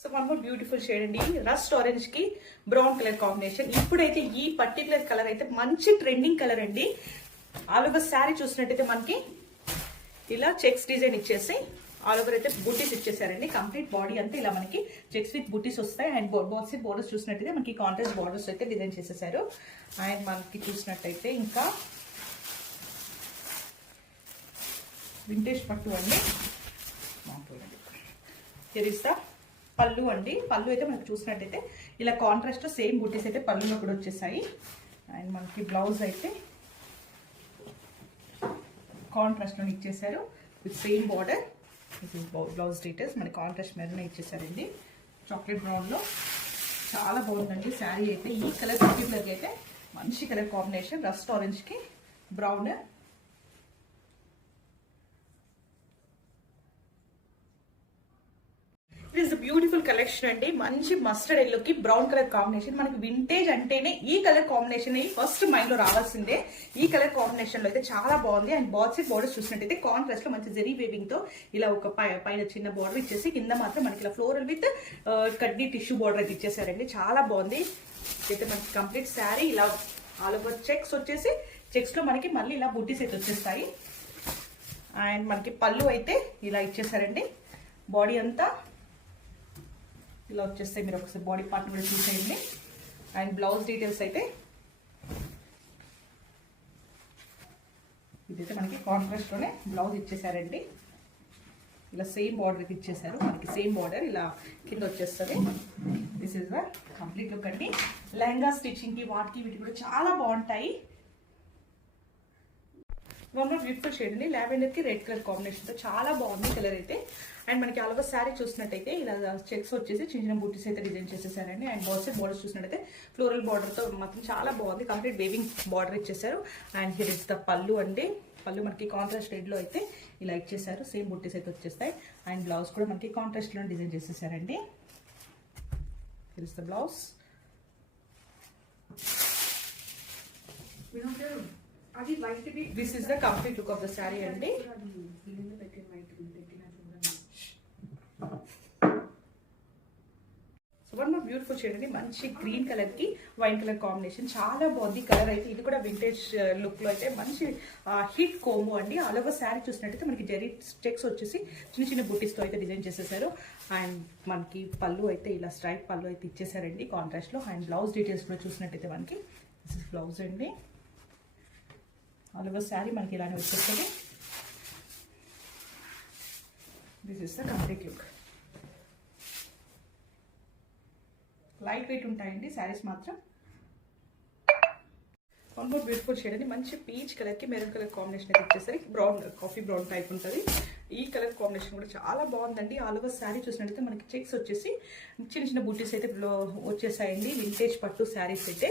So one more beautiful shade అండి, rust orange కి brown colour combination. ఇప్పుడైతే ఈ పర్టికులర్ కలర్ అయితే మంచి ట్రెండింగ్ కలర్ అండి. ఆల్ ఓవర్ శారీ చూసినట్టయితే మనకి ఇలా చెక్స్ డిజైన్ ఇచ్చేసి ఆల్ ఓవర్ అయితే బుటీస్ ఇచ్చేసారండి. కంప్లీట్ బాడీ అంతా ఇలా మనకి చెక్స్ విత్ బుటీస్ వస్తాయి. అండ్ బోత్ సైడ్ బోర్డర్స్ చూసినట్టయితే మనకి కాంట్రాస్ట్ బోర్డర్స్ అయితే డిజైన్ చేసేసారు. అండ్ మనకి చూసినట్టయితే ఇంకా వింటేజ్ పట్టు అండి. తెరిస్తా పళ్ళు అండి. పళ్ళు అయితే మనకి చూసినట్టయితే ఇలా కాంట్రాస్ట్ సేమ్ బుటీస్ అయితే పళ్ళులో కూడా వచ్చేసాయి. అండ్ మనకి బ్లౌజ్ అయితే కాంట్రాస్ట్ లో ఇచ్చేసారు with same border. Blouse details మనకి కాంట్రాస్ట్ మెరూన్ ఇచ్చేసారండి, చాక్లెట్ బ్రౌన్ లో. చాలా బాగుందండి శారీ అయితే. ఈ కలర్ పర్టికులర్గా అయితే మంచి కలర్ కాంబినేషన్, రస్ట్ ఆరెంజ్ కి brown. It is beautiful collection అండి. మంచి మస్టర్డ్ ఎల్లో కి బ్రౌన్ కలర్ కాంబినేషన్. మనకి వింటేజ్ అంటేనే ఈ కలర్ కాంబినేషన్ ఫస్ట్ మైండ్ లో రావాల్సిందే. ఈ కలర్ కాంబినేషన్ లో అయితే చాలా బాగుంది. అండ్ బాక్స్ బోర్డర్స్ చూసినట్టయితే కాంట్రాస్ట్ లో మంచి జెరీ వేవింగ్ తో ఇలా ఒక పైన చిన్న బార్డర్ ఇచ్చేసి కింద మాత్రం మనకి ఇలా ఫ్లోరల్ విత్ కడ్డీ టిష్యూ బార్డర్ అయితే ఇచ్చేసారండి. చాలా బాగుంది. అయితే మనకి కంప్లీట్ శారీ ఇలా ఆల్ ఓవర్ చెక్స్ వచ్చేసి చెక్స్ లో మనకి మళ్ళీ ఇలా బుటీస్ అయితే వచ్చేస్తాయి. అండ్ మనకి పళ్ళు అయితే ఇలా ఇచ్చేసారండి. బాడీ అంతా ఇలా వచ్చేస్తాయి. మీరు ఒకసారి బాడీ పార్ట్ కూడా చూసేయండి. అండ్ బ్లౌజ్ డీటెయిల్స్ అయితే ఇదైతే మనకి కాంట్రాస్ట్ లోనే బ్లౌజ్ ఇచ్చేసారండి. ఇలా సేమ్ బార్డర్ ఇచ్చేసారు. మనకి సేమ్ బార్డర్ ఇలా కింద వచ్చేస్తుంది. This is the complete look అండి. లెహంగా స్టిచ్చింగ్ కి వాటికి వీటికి కూడా చాలా బాగుంటాయి. వన్ మోర్ బ్యూటిఫుల్ షేడ్ అండి, లావెండర్ కి రెడ్ కలర్ కాంబినేషన్ తో చాలా బాగుంది కలర్ అయితే. అండ్ మనకి ఆల్ ఓవర్ శారీ చూసినట్టయితే ఇలా చెక్స్ వచ్చేసి చిన్న చిన్న బుటీస్ అయితే డిజైన్ చేసేసారండి. అండ్ బోర్డర్స్ చూసినట్టయితే ఫ్లోరల్ బార్డర్ తో మాత్రం చాలా బాగుంది. కంప్లీట్ వేవింగ్ బార్డర్ ఇచ్చేసారు. అండ్ హియర్ ఇస్ ద పళ్ళు అండి. పళ్ళు మనకి కాంట్రాస్ట్ రెడ్ లో అయితే ఇలా ఇచ్చేసారు. సేమ్ బుటీస్ అయితే వచ్చేస్తాయి. అండ్ బ్లౌజ్ కూడా మనకి కాంట్రాస్ట్ లో డిజైన్ చేసేసారండి. Here is the blouse. This is the complete look of the saree అండి. So one more beautiful shade అండి, మంచి గ్రీన్ కలర్ కి వైట్ కలర్ కాంబినేషన్. చాలా బాగుంది కలర్ అయితే. ఇది కూడా వింటేజ్ లుక్ లో అయితే మంచి హిట్ కోంబో అండి. ఆల్ ఓవర్ శారీ చూసినట్టయితే మనకి జెరీ చెక్స్ వచ్చేసి చిన్న చిన్న బుటీస్ తో అయితే డిజైన్ చేసేసారు. అండ్ మనకి పళ్ళు అయితే ఇలా స్ట్రైట్ పళ్ళు అయితే ఇచ్చేసారండి కాంట్రాస్ట్ లో. అండ్ బ్లౌజ్ డీటెయిల్స్ కూడా చూసినట్టయితే మనకి దిస్ ఇస్ బ్లౌజ్ అండి. ఆల్ ఓవర్ శారీ మనకి ఇలానే వచ్చేస్తుంది. This is the complete look. Light weight ఉంటాయండి శారీస్ మాత్రం. వన్ మోర్ బ్యూటిఫుల్ షేడ్ అండి, మంచి పీచ్ కలర్ కి మెరూన్ కలర్ కాంబినేషన్ అయితే ఇచ్చేసరికి బ్రౌన్ కాఫీ బ్రౌన్ టైప్ ఉంటుంది. ఈ కలర్ కాంబినేషన్ కూడా చాలా బాగుందండి. ఆల్ ఓవర్ శారీ చూసినట్టయితే మనకి చెక్స్ వచ్చేసి చిన్న చిన్న బూటీస్ అయితే వచ్చేసాయండి. వింటేజ్ పట్టు శారీస్ అయితే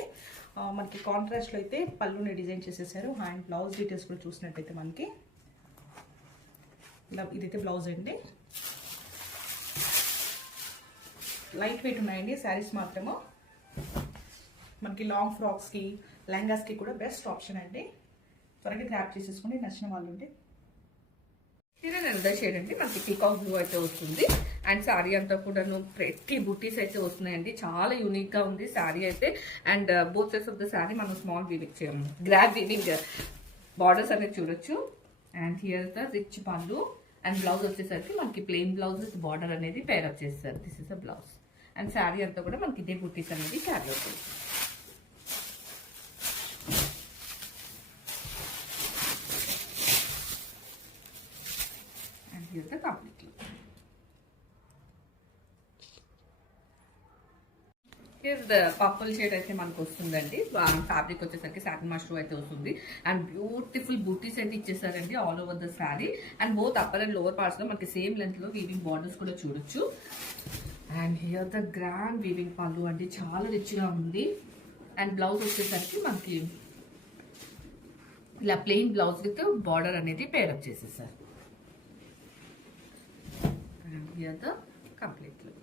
మనకి కాంట్రాస్ట్ లో అయితే పళ్ళుని డిజైన్ చేసేసారు. అండ్ బ్లౌజ్ డీటెయిల్స్ కూడా చూసినట్టయితే మనకి ఇలా ఇదైతే బ్లౌజ్ అండి. లైట్ వెయిట్ ఉన్నాయండి శారీస్ మాత్రము. మనకి లాంగ్ ఫ్రాక్స్ కి లెహంగాస్ కి కూడా బెస్ట్ ఆప్షన్ అండి. త్వరగా గ్రాప్ చేసేసుకుని నచ్చిన వాళ్ళు ఉంటే. ఇది నల్ల షేడ్ అండి, మనకి పీకాక్ బ్లూ అయితే వస్తుంది. అండ్ శారీ అంతా కూడా ప్రతి బుటీస్ అయితే వస్తున్నాయండి. చాలా యూనిక్ గా ఉంది శారీ అయితే. And both sides of the sari మనం స్మాల్ వీవింగ్ గ్రాప్ వీవింగ్ బార్డర్స్ అనేది చూడొచ్చు. And here the rich pallu. And blouse వచ్చేసరికి మనకి ప్లెయిన్ బ్లౌజ్ విత్ బార్డర్ అనేది పేర్ అప్ చేస్తారు. This is the blouse. And sari అంతా కూడా మనకి ఇదే బుటీస్ అనేది క్యారీ అవుతుంది. And here the complete look. Purple shade అయితే మనకు వస్తుందండి. ఫ్యాబ్రిక్ వచ్చేసరికి సాటిన్ మష్రూ అయితే వస్తుంది. అండ్ బ్యూటిఫుల్ బూటీస్ అయితే ఇచ్చేసారండి all over the sari. And both upper and lower parts లో మనకి సేమ్ లెంత్ లో వీవింగ్ బార్డర్స్ కూడా చూడొచ్చు. And here the grand weaving pallu అండి, చాలా రిచ్ గా ఉంది. అండ్ బ్లౌజ్ వచ్చేసరికి మనకి ఇలా ప్లెయిన్ బ్లౌజ్ విత్ బార్డర్ అనేది పేరప్ చేసేసారు. And here the complete look.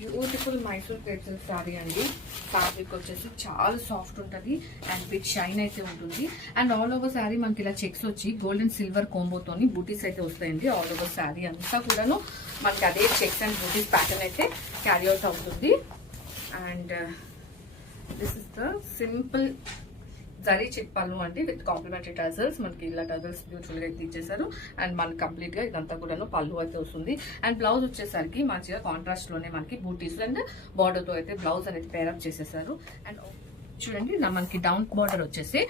Beautiful Mysore crepe silk sorry అండి. ఫ్యాబ్రిక్ వచ్చేసి చాలా సాఫ్ట్ ఉంటుంది అండ్ బిగ్ షైన్ అయితే ఉంటుంది. అండ్ ఆల్ ఓవర్ శారీ మనకి ఇలా చెక్స్ వచ్చి గోల్డ్ అండ్ సిల్వర్ కోంబోతోని బూటీస్ అయితే వస్తాయండి. ఆల్ ఓవర్ శారీ అంతా కూడాను మనకి అదే చెక్స్ అండ్ బూటీస్ ప్యాటర్న్ అయితే క్యారీ అవుట్ అవుతుంది. And this is the simple zari chit పళ్ళు అండి విత్ కాంప్లిమెంటరీ టజల్స్. మనకి ఇలా టజల్స్ బ్యూటిఫుల్ గా అయితే ఇచ్చేసారు. అండ్ మనకి కంప్లీట్ గా ఇదంతా కూడా పళ్ళు అయితే వస్తుంది. అండ్ బ్లౌజ్ వచ్చేసరికి మంచిగా కాంట్రాస్ట్ లోనే మనకి బూటీస్ అండ్ బార్డర్ తో అయితే బ్లౌజ్ అనేది పేరప్ చేసేసారు. అండ్ చూడండి మనకి డౌన్ బార్డర్ వచ్చేసి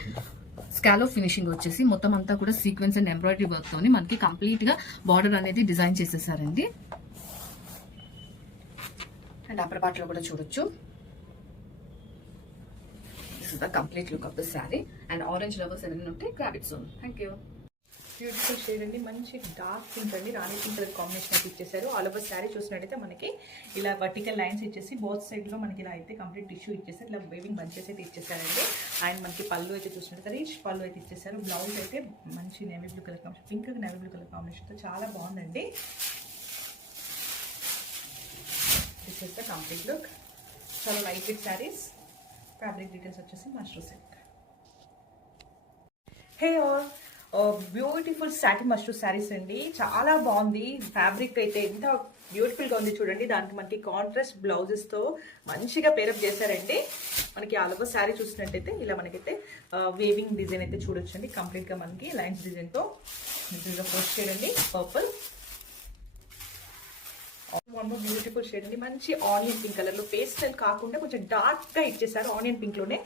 స్కాలో ఫినిషింగ్ వచ్చేసి మొత్తం అంతా కూడా సీక్వెన్స్ అండ్ ఎంబ్రాయిడరీ వర్క్ తోని మనకి కంప్లీట్ గా బార్డర్ అనేది డిజైన్ చేసేసారండి. అండ్ అప్పర్ పార్ట్ లో కూడా చూడొచ్చు. This is the complete look of the saree. And orange lovers ఎవరైనా ఉంటే grab it soon. Thank you. Beautiful shade అండి, మంచి డార్క్ పింక్ అండి, రాణి పింక్ కలర్ కాంబినేషన్ అయితే ఇచ్చేసారు. ఆల్ ఓవర్ శారీ చూసినట్టయితే మనకి ఇలా వర్టికల్ లైన్స్ ఇచ్చేసి బోత్ సైడ్ లో మనకి ఇలా అయితే కంప్లీట్ టిష్యూ ఇచ్చేసారు. ఇలా వేవింగ్ బంచెస్ అయితే ఇచ్చేసారండి. అండ్ మనకి పళ్ళు అయితే చూసినట్టయితే రిచ్ పళ్ళు అయితే ఇచ్చేసారు. బ్లౌజ్ అయితే మంచి navy blue colour combination, pink navy blue colour కాంబినేషన్తో చాలా బాగుందండి. This is the complete look. చాలా light weight saris. Fabric details వచ్చేసి mashru silk. Hey all, beautiful satin mashru saris అండి. చాలా బాగుంది ఫ్యాబ్రిక్ అయితే, ఎంత బ్యూటిఫుల్ గా ఉంది చూడండి. దానికి మనకి కాంట్రాస్ట్ బ్లౌజెస్ తో మంచిగా పేరప్ చేశారండి. మనకి ఆల్ ఓవర్ శారీ చూసినట్టయితే ఇలా మనకైతే వేవింగ్ డిజైన్ అయితే చూడొచ్చండి. కంప్లీట్ గా మనకి లైన్స్ డిజైన్ తో పోస్ట్ షేడ్ అండి, పర్పుల్. బ్యూటిఫుల్ షేడ్ అండి, మంచి ఆనియన్ పింక్ కలర్ లో, పేస్టల్ కాకుండా కొంచెం డార్క్ గా ఇచ్చేసారు ఆనియన్ పింక్ లోనే.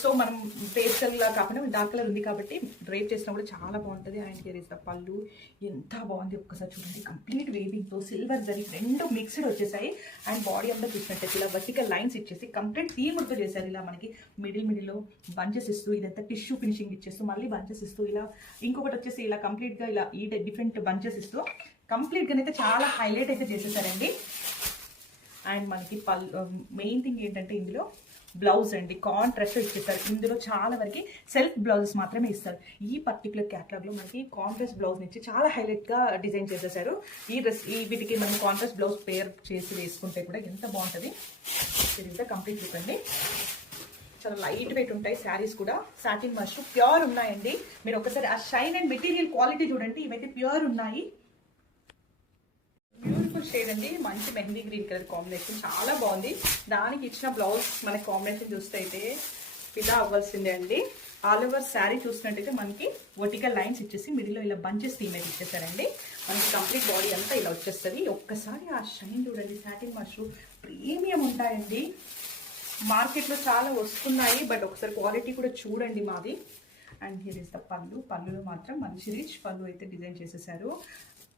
సో మనం పేస్టల్ లా కాకుండా డార్క్ కలర్ ఉంది కాబట్టి డ్రైప్ చేసినా కూడా చాలా బాగుంటుంది. అండ్ హియర్ ఇస్ ద పళ్ళు, ఎంత బాగుంది ఒక్కసారి చూడండి. కంప్లీట్ వేవింగ్ తో సిల్వర్ జరీ రెండు మిక్స్డ్ వచ్చేసాయి. అండ్ బాడీ అంతా చూసినట్టయితే ఇలా వర్టికల్ లైన్స్ ఇచ్చేసి కంప్లీట్ తీముడుతో చేశారు. ఇలా మనకి మిడిల్ లో బంచెస్ ఇస్తూ, ఇదంతా టిష్యూ ఫినిషింగ్ ఇచ్చేస్తూ, మళ్ళీ బంచెస్ ఇస్తూ, ఇలా ఇంకొకటి వచ్చేసి ఇలా కంప్లీట్ గా ఇలా ఈ డిఫరెంట్ బంచెస్ ఇస్తూ కంప్లీట్ గా అయితే చాలా హైలైట్ అయితే చేసేసారండి. అండ్ మనకి మెయిన్ థింగ్ ఏంటంటే ఇందులో బ్లౌజ్ అండి కాంట్రాస్ట్ ఇచ్చేస్తారు. ఇందులో చాలా వరకు సెల్ఫ్ బ్లౌజెస్ మాత్రమే ఇస్తారు. ఈ పర్టికులర్ క్యాటలాగ్ లో మనకి కాంట్రాస్ట్ బ్లౌజ్ నుంచి చాలా హైలైట్ గా డిజైన్ చేసేసారు. ఈ వీటికి మనం కాంట్రాస్ట్ బ్లౌజ్ పేర్ చేసి వేసుకుంటే కూడా ఎంత బాగుంటుంది. ఇది కంప్లీట్ లుక్ అండి. చాలా లైట్ వెయిట్ ఉంటాయి శారీస్ కూడా. సాటిన్ మష్రూ ప్యూర్ ఉన్నాయండి. మీరు ఒకసారి ఆ షైన్ అండ్ మెటీరియల్ క్వాలిటీ చూడండి. ఇవైతే ప్యూర్ ఉన్నాయి. బ్యూటిఫుల్ షేడ్ అండి, మంచి మెహందీ గ్రీన్ కలర్ కాంబినేషన్, చాలా బాగుంది. దానికి ఇచ్చిన బ్లౌజ్ మనకి కాంబినేషన్ చూస్తే అయితే ఫిదా అవ్వాల్సిందే అండి. ఆల్ ఓవర్ శారీ చూసినట్టయితే మనకి వర్టికల్ లైన్స్ ఇచ్చేసి మిడిల్లో ఇలా బంచెస్ థీమ్ అయితే ఇచ్చేసారండి. మనకి కంప్లీట్ బాడీ అంతా ఇలా వచ్చేస్తుంది. ఒక్కసారి ఆ షైన్ చూడండి. సాటిన్ మష్రూ ప్రీమియం ఉంటాయండి. మార్కెట్లో చాలా వస్తున్నాయి, బట్ ఒకసారి క్వాలిటీ కూడా చూడండి మాది. అండ్ హియర్ ఇస్ ద పళ్ళు. పళ్ళులో మాత్రం మంచి రిచ్ పళ్ళు అయితే డిజైన్ చేసేసారు.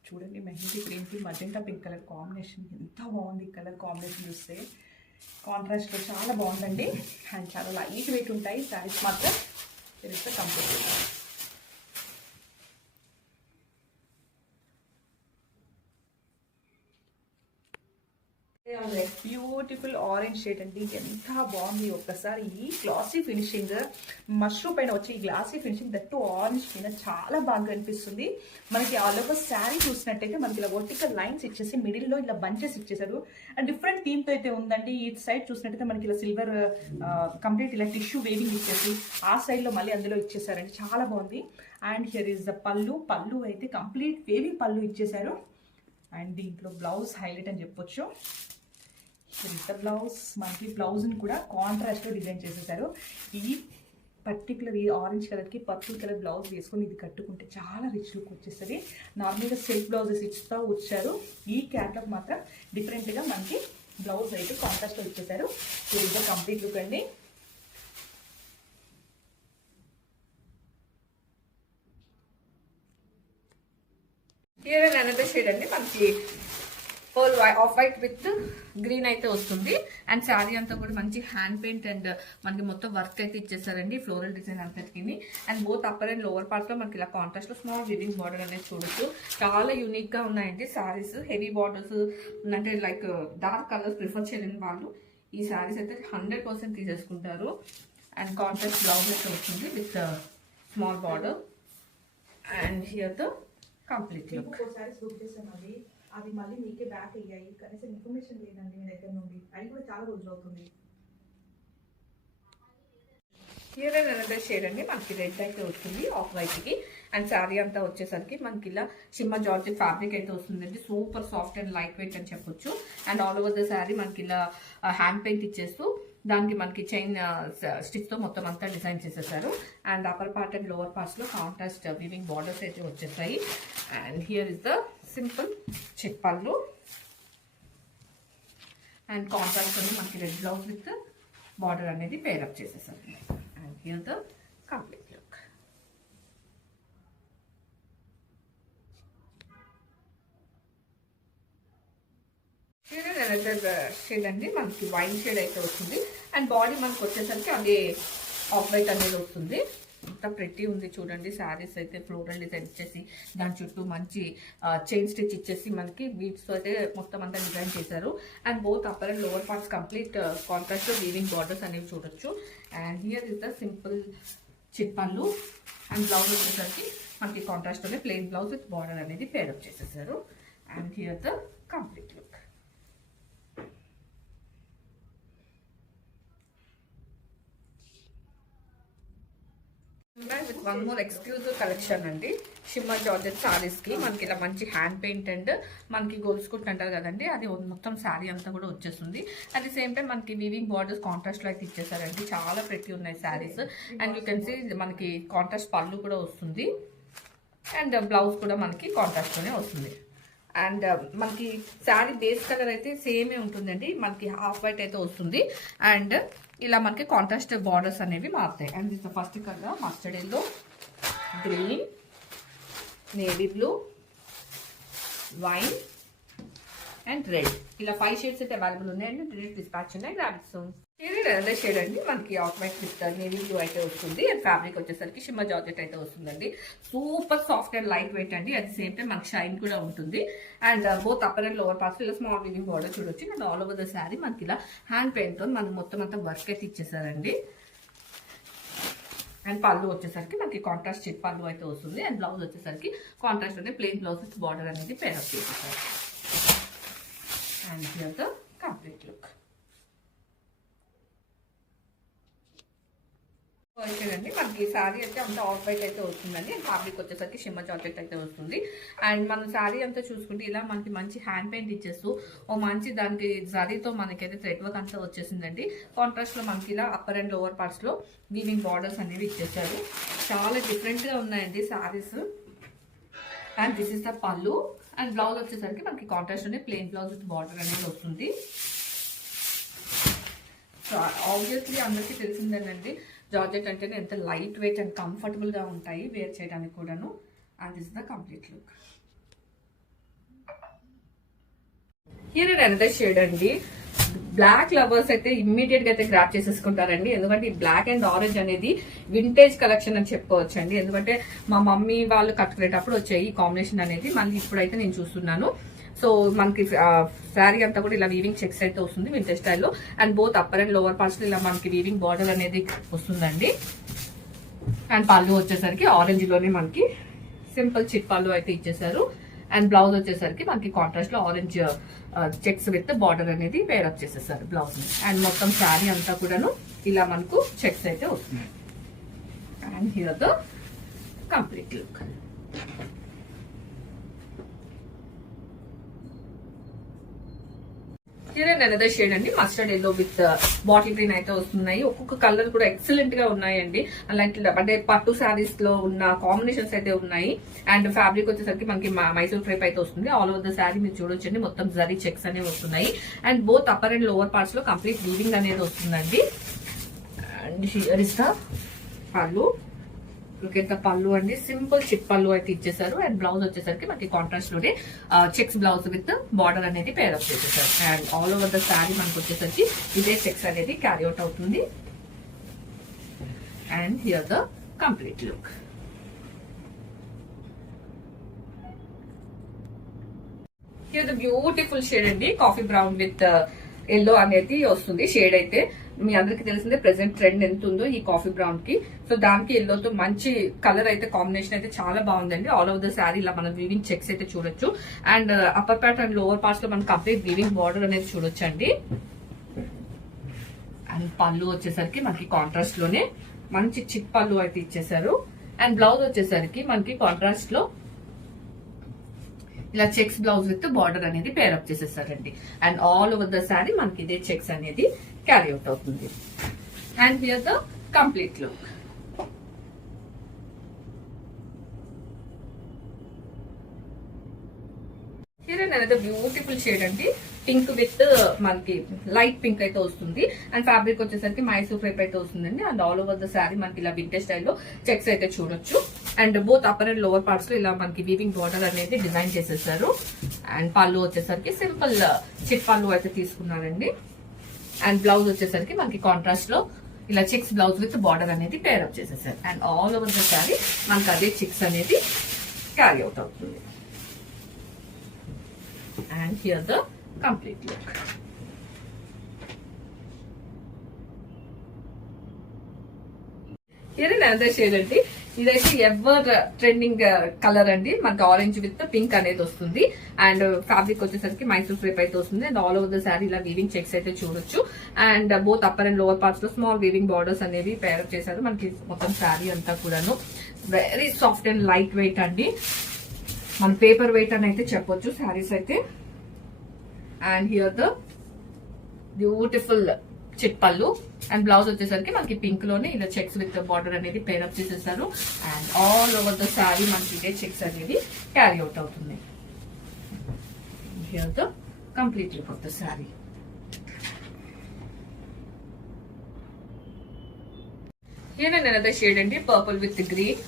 చూడండి మెహందీ గ్రీన్ కి మజెంటా పింక్ కలర్ కాంబినేషన్ ఎంత బాగుంది. కలర్ కాంబినేషన్ చూస్తే కాంట్రాస్ట్ లో చాలా బాగుందండి. అండ్ చాలా లైట్ వెయిట్ ఉంటాయి శారీస్ మాత్రం. కంప్లీట్ బ్యూటిఫుల్ ఆరెంజ్ షేడ్ అండి, ఎంత బాగుంది. ఒక్కసారి ఈ గ్లాసీ ఫినిషింగ్ మష్రూమ్ పైన వచ్చి ఈ గ్లాసీ ఫినిషింగ్ దట్టు ఆరెంజ్ పైన చాలా బాగా కనిపిస్తుంది. మనకి ఆల్ ఓవర్ శారీ చూసినట్టయితే మనకి ఇలా వర్టికల్ లైన్స్ ఇచ్చేసి మిడిల్ లో ఇలా బంచెస్ ఇచ్చేసారు. అండ్ డిఫరెంట్ థీమ్ తో అయితే ఉందండి. ఈ సైడ్ చూసినట్టయితే మనకి ఇలా సిల్వర్ కంప్లీట్ ఇలా టిష్యూ వేవింగ్ ఇచ్చేసి ఆ సైడ్ లో మళ్ళీ అందులో ఇచ్చేసారండి, చాలా బాగుంది. అండ్ హియర్ ఇస్ ద పళ్ళు. పళ్ళు అయితే కంప్లీట్ వేవింగ్ పళ్ళు ఇచ్చేసారు. అండ్ దీంట్లో బ్లౌజ్ హైలైట్ అని చెప్పొచ్చు. ఇంత బ్లౌజ్ మనకి బ్లౌజ్ని కూడా కాంట్రాస్ట్ లో డిజైన్ చేసేసారు. ఈ పర్టికులర్ ఈ ఆరెంజ్ కలర్ కి పర్పుల్ కలర్ బ్లౌజ్ వేసుకొని ఇది కట్టుకుంటే చాలా రిచ్ లుక్ వచ్చేస్తుంది. నార్మల్గా సిల్క్ బ్లౌజెస్ ఇస్తూ వచ్చారు. ఈ క్యాటలాగ్ మాత్రం డిఫరెంట్ గా మనకి బ్లౌజ్ అయితే కాంట్రాస్ట్ లో ఇచ్చేసారు. ఇది కంప్లీట్ లుక్ అండి. అనదర్ షేడ్ అండి, మనకి whole off white with green అయితే వస్తుంది. అండ్ శారీ అంతా కూడా మంచి హ్యాండ్ పెయింట్ అండ్ మనకి మొత్తం వర్క్ అయితే ఇచ్చేసారండి, ఫ్లోరల్ డిజైన్ అంతటికి. And both upper and lower part లో మనకి ఇలా కాంట్రాస్ట్ లో స్మాల్ వివింగ్ బార్డర్ అనేది చూడొచ్చు. చాలా యూనిక్ గా ఉన్నాయండి శారీస్. హెవీ బార్డర్స్ అంటే లైక్ డార్క్ కలర్స్ ప్రిఫర్ చేయలేని వాళ్ళు ఈ శారీస్ అయితే 100% తీసేసుకుంటారు. అండ్ కాంట్రాస్ట్ బ్లౌజ్ అయితే వస్తుంది with small border. And here the complete look. అది మళ్ళీ మీకే బ్యాక్ అయ్యాయి. కనీసం ఇన్ఫర్మేషన్ లేదండి మీ దగ్గర నుండి. అది కూడా చాలా రోజులు అవుతుంది. హియర్ అండ్ అనదర్ షేడ్ అండి, మనకి రెడ్ అయితే వస్తుంది ఆఫ్ వైట్ కి. అండ్ శారీ అంతా వచ్చేసరికి మనకి ఇలా షిమ్మా జార్జెట్ ఫ్యాబ్రిక్ అయితే వస్తుందండి. Super soft and light weight అని చెప్పొచ్చు. And all over the sari మనకి ఇలా హ్యాండ్ పెయింట్ ఇచ్చేస్తూ దానికి మనకి చైన్ స్టిచ్ తో మొత్తం అంతా డిజైన్ చేసేసారు. And upper part and lower parts లో కాంట్రాస్ట్ వీవింగ్ బార్డర్స్ అయితే వచ్చేసాయి. And here is the simple check pallu and contrast అని మనకి రెడ్ బ్లౌజ్ విత్ బార్డర్ అనేది పేరప్ చేసేసారు. And here the complete look. Shade అండి, మనకి వైన్ షేడ్ అయితే వస్తుంది. అండ్ బాడీ మనకి వచ్చేసరికి అదే ఆఫ్ వైట్ అనేది వస్తుంది. అంత ప్రెట్టి ఉంది చూడండి. శారీస్ అయితే ఫ్లోరల్ డిజైన్ ఇచ్చేసి దాని చుట్టూ మంచి చైన్ స్టిచ్ ఇచ్చేసి మనకి బీడ్స్ తో అయితే మొత్తం అంతా డిజైన్ చేశారు. And both upper and lower parts complete contrast weaving borders అనేవి చూడొచ్చు. And here is the simple చిట్పళ్ళు. అండ్ బ్లౌజ్ వచ్చేసరికి మనకి కాంట్రాస్ట్ లోనే ప్లెయిన్ బ్లౌజ్ విత్ బార్డర్ అనేది పేరప్ చేసేసారు. And here the complete look. With one more exclusive collection అండి, shimmer georgette saris కి మనకి ఇలా మంచి హ్యాండ్ పెయింట్ అండ్ మనకి గొలుసుకుంటుంటారు కదండి, అది మొత్తం శారీ అంతా కూడా వచ్చేస్తుంది. అట్ ది సేమ్ టైం మనకి వీవింగ్ బార్డర్స్ కాంట్రాస్ట్ లో అయితే ఇచ్చేసారండి. చాలా ప్రెట్టి ఉన్నాయి saris. And you can see మనకి కాంట్రాస్ట్ పళ్ళు కూడా వస్తుంది. అండ్ బ్లౌజ్ కూడా మనకి కాంట్రాస్ట్ లోనే వస్తుంది. అండ్ మనకి శారీ బేస్ కలర్ అయితే సేమే ఉంటుందండి. మనకి హాఫ్ వైట్ అయితే వస్తుంది. అండ్ ఇలా మనకి కాంట్రాస్ట్ బార్డర్స్ అనేవి మారుతాయి. And this first colour mustard yellow, green, navy blue, wine and red. ఇలా 5 షేడ్స్ అయితే అవైలబుల్ ఉన్నాయండి. డిలీట్ డిస్పాచ్ ఉన్నాయి. Grab soon. అదే షేడ్ అండి, మనకి off white with navy blue అయితే వస్తుంది. అండ్ ఫ్యాబ్రిక్ వచ్చేసరికి షిమ్మా జార్జెట్ అయితే వస్తుందండి. Super soft and light weight అండి. అట్ ది సేమ్ టైం మనకి షైన్ కూడా ఉంటుంది. And both upper and lower parts ఇలా స్మాల్ వీవింగ్ బార్డర్ చూడొచ్చు. And all over the sari మనకి ఇలా హ్యాండ్ పెయింట్ తో మనం మొత్తం అంతా వర్క్ అయితే ఇచ్చేసారండి. అండ్ పళ్ళు వచ్చేసరికి మనకి కాంట్రాస్ట్ చిట్ పళ్ళు అయితే వస్తుంది. అండ్ బ్లౌజ్ వచ్చేసరికి కాంట్రాస్ట్ అనే ప్లెయిన్ బ్లౌజ్ విత్ బార్డర్ అనేది పేరప్ చేసేసారు. And here the complete look. అండి మనకి శారీ అయితే అంతా ఆఫ్ వైట్ అయితే వస్తుందండి. అండ్ ఫ్యాబ్రిక్ వచ్చేసరికి షిమ్మా జార్జెట్ అయితే వస్తుంది. అండ్ మన శారీ అంతా చూసుకుంటే ఇలా మనకి మంచి హ్యాండ్ పెయింట్ ఇచ్చేస్తూ ఓ మంచి దానికి జరీతో మనకైతే థ్రెడ్ వర్క్ అంతా వచ్చేసిందండి. కాంట్రాస్ట్ లో మనకి ఇలా అప్పర్ అండ్ లోవర్ పార్ట్స్ లో వీవింగ్ బార్డర్స్ అనేవి ఇచ్చేసారు. చాలా డిఫరెంట్ గా ఉన్నాయండి saris. And this is the పళ్ళు. అండ్ బ్లౌజ్ వచ్చేసరికి మనకి కాంట్రాస్ట్ లోనే ప్లెయిన్ బ్లౌజ్ విత్ బార్డర్ అనేది వస్తుంది. సో ఆబ్వియస్లీ అందరికీ తెలిసిందేనండి జార్జెట్ అంటేనే ఎంత లైట్ వెయిట్ అండ్ కంఫర్టబుల్ గా ఉంటాయి వేర్ చేయడానికి కూడాను. And this the complete look. Here and another shade అండి, బ్లాక్ లవర్స్ అయితే ఇమ్మీడియట్ గా అయితే గ్రాప్ చేసేసుకుంటారండి. ఎందుకంటే ఈ బ్లాక్ అండ్ ఆరెంజ్ అనేది వింటేజ్ కలెక్షన్ అని చెప్పుకోవచ్చు అండి. ఎందుకంటే మా మమ్మీ వాళ్ళు కట్టుకునేటప్పుడు వచ్చాయి ఈ కాంబినేషన్ అనేది. మళ్ళీ ఇప్పుడైతే నేను చూస్తున్నాను. సో మనకి శారీ అంతా కూడా ఇలా వీవింగ్ చెక్స్ అయితే వస్తుంది వింటేజ్ స్టైల్లో. And both upper and lower parts లో ఇలా మనకి వీవింగ్ బార్డర్ అనేది వస్తుందండి. అండ్ పళ్ళు వచ్చేసరికి ఆరెంజ్ లోనే మనకి సింపుల్ చిట్ పళ్ళు అయితే ఇచ్చేసారు. అండ్ బ్లౌజ్ వచ్చేసరికి మనకి కాంట్రాస్ట్ లో ఆరెంజ్ చెక్స్ విత్ బార్డర్ అనేది పేరప్ చేసేసారు బ్లౌజ్ ని. అండ్ మొత్తం శారీ అంతా కూడాను ఇలా మనకు చెక్స్ అయితే వస్తుంది. And here the complete look. Another shade అండి, mustard yellow with bottle green అయితే వస్తున్నాయి. ఒక్కొక్క కలర్ కూడా ఎక్సలెంట్ గా ఉన్నాయండి. అలాంటి అంటే పట్టు శారీస్ లో ఉన్న కాంబినేషన్స్ అయితే ఉన్నాయి. అండ్ ఫ్యాబ్రిక్ వచ్చేసరికి మనకి మైసూర్ క్రేప్ అయితే వస్తుంది. ఆల్ ఓవర్ ద శారీ మీరు చూడొచ్చండి, మొత్తం జరీ చెక్స్ అనేవి వస్తున్నాయి. And both upper and lower parts లో కంప్లీట్ వీవింగ్ అనేది వస్తుందండి. అండ్ హియర్ ఇస్ ద పళ్ళు. లుక్ పళ్ళు అండి, సింపుల్ చిట్ పళ్ళు అయితే ఇచ్చేసారు. అండ్ బ్లౌజ్ వచ్చేసరికి మనకి కాంట్రాస్ట్ లోనే చెక్స్ బ్లౌజ్ విత్ బార్డర్ అనేది పేరప్ చేసేసారు. And all over the sari మనకు వచ్చేసరికి ఇదే చెక్స్ అనేది క్యారీ అవుట్ అవుతుంది. And here the complete look. Here the beautiful shade అండి, కాఫీ బ్రౌన్ విత్ ఎల్లో అనేది వస్తుంది షేడ్ అయితే. మీ అందరికి తెలిసిందే ప్రెసెంట్ ట్రెండ్ ఎంత ఉందో ఈ కాఫీ బ్రౌన్ కి. సో దానికి ఎల్లోతో మంచి కలర్ అయితే కాంబినేషన్ అయితే చాలా బాగుందండి. ఆల్ ఓవర్ ద శారీ ఇలా మనం వీవింగ్ చెక్స్ అయితే చూడొచ్చు. And upper part and lower parts లో మనం కంప్లీట్ వీవింగ్ బార్డర్ అనేది చూడొచ్చు అండి. అండ్ పళ్ళు వచ్చేసరికి మనకి కాంట్రాస్ట్ లోనే మంచి చిక్ పళ్ళు అయితే ఇచ్చేసారు. అండ్ బ్లౌజ్ వచ్చేసరికి మనకి కాంట్రాస్ట్ లో ఇలా చెక్స్ బ్లౌజ్ విత్ బార్డర్ అనేది పేరప్ చేసేసారండి. And all over the sari మనకి ఇదే చెక్స్ అనేది క్యారీ అవుట్ అవుతుంది. And here the complete look. Here అనేది బ్యూటిఫుల్ షేడ్ అండి. పింక్ విత్ మనకి లైట్ పింక్ అయితే వస్తుంది. అండ్ ఫ్యాబ్రిక్ వచ్చేసరికి మైసూర్ క్రేప్ అయితే వస్తుందండి. And all over the sari మనకి ఇలా వింటేజ్ స్టైల్లో చెక్స్ అయితే చూడొచ్చు. And both upper and lower parts లో ఇలా మనకి వీవింగ్ బార్డర్ అనేది డిజైన్ చేసేసారు. అండ్ పళ్ళు వచ్చేసరికి సింపుల్ చిట్ పళ్ళు అయితే తీసుకున్నారండి. అండ్ బ్లౌజ్ వచ్చేసరికి మనకి కాంట్రాస్ట్ లో ఇలా చెక్స్ బ్లౌజ్ విత్ బార్డర్ అనేది పేరప్ చేసేసారు. And all over the sari మనకి అదే చెక్స్ అనేది క్యారీ అవుట్ అవుతుంది. And here the complete look. Here another shade అండి. ఇదైతే ఎవర్ ట్రెండింగ్ కలర్ అండి. మనకి ఆరెంజ్ విత్ పింక్ అనేది వస్తుంది. అండ్ ఫ్యాబ్రిక్ వచ్చేసరికి మైసూర్ క్రేప్ అయితే వస్తుంది. And all over the sari ఇలా వీవింగ్ చెక్స్ అయితే చూడొచ్చు. And both upper and lower parts లో స్మాల్ వీవింగ్ బార్డర్స్ అనేవి పేరప్ చేశారు. మనకి మొత్తం శారీ అంతా కూడాను very soft and light weight అండి. మన పేపర్ వెయిట్ అని అయితే చెప్పొచ్చు శారీస్ అయితే. And here the beautiful chit పళ్ళు. అండ్ బ్లౌజ్ వచ్చేసరికి మనకి పింక్ లోనే ఇలా చెక్స్ విత్ బార్డర్ అనేది పేరప్ చేసేసారు. And all over the sari మనకి ఇదే చెక్స్ అనేది క్యారీ అవుట్ అవుతుంది. Here the complete look of the sari. Here another shade అండి. Purple with green